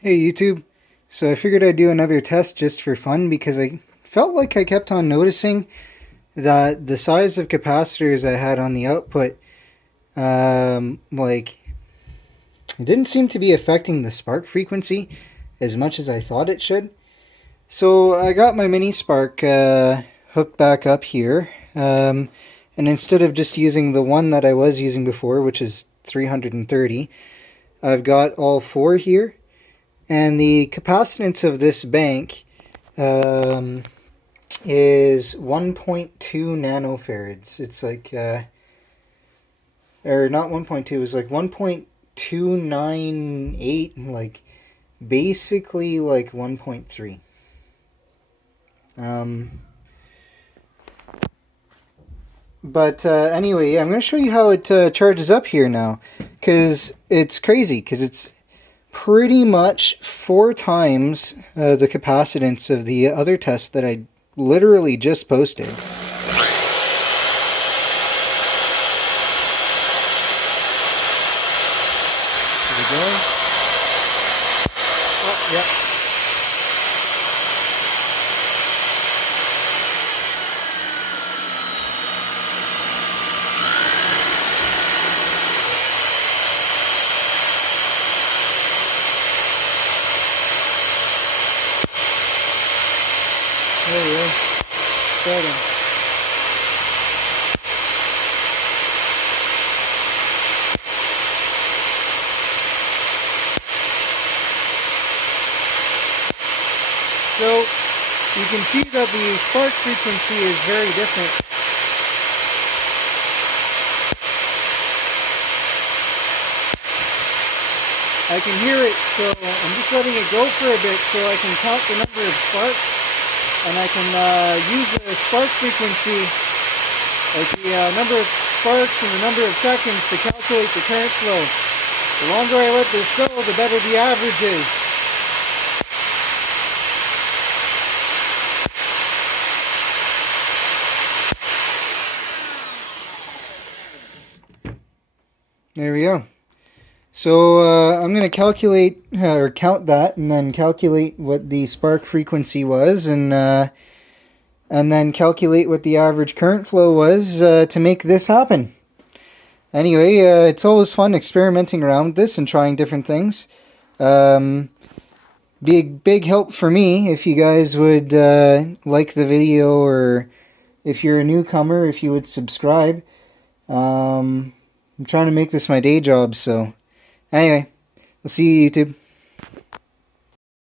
Hey YouTube. So I figured I'd do another test just for fun because I felt like I kept on noticing that the size of capacitors I had on the output, like, it didn't seem to be affecting the spark frequency as much as I thought it should. So I got my MiniSpark hooked back up here, and instead of just using the one that I was using before, which is 330, I've got all four here. And the capacitance of this bank is 1.2 nanofarads. It's like, or not 1.2, it's like 1.298, like basically like 1.3. But anyway, I'm going to show you how it charges up here now, because it's crazy, because it's pretty much 4 times the capacitance of the other test that I literally just posted. There we go. Oh, yep. There we go. Starting. So you can see that the spark frequency is very different. I can hear it, so I'm just letting it go for a bit so I can count the number of sparks. And I can use the spark frequency, like the number of sparks and the number of seconds, to calculate the current flow. The longer I let this go, the better the average is. There we go. So I'm going to calculate or count that, and then calculate what the spark frequency was, and then calculate what the average current flow was to make this happen. Anyway, it's always fun experimenting around with this and trying different things. Be a big help for me if you guys would like the video, or if you're a newcomer, if you would subscribe. I'm trying to make this my day job, so anyway, we'll see you, YouTube.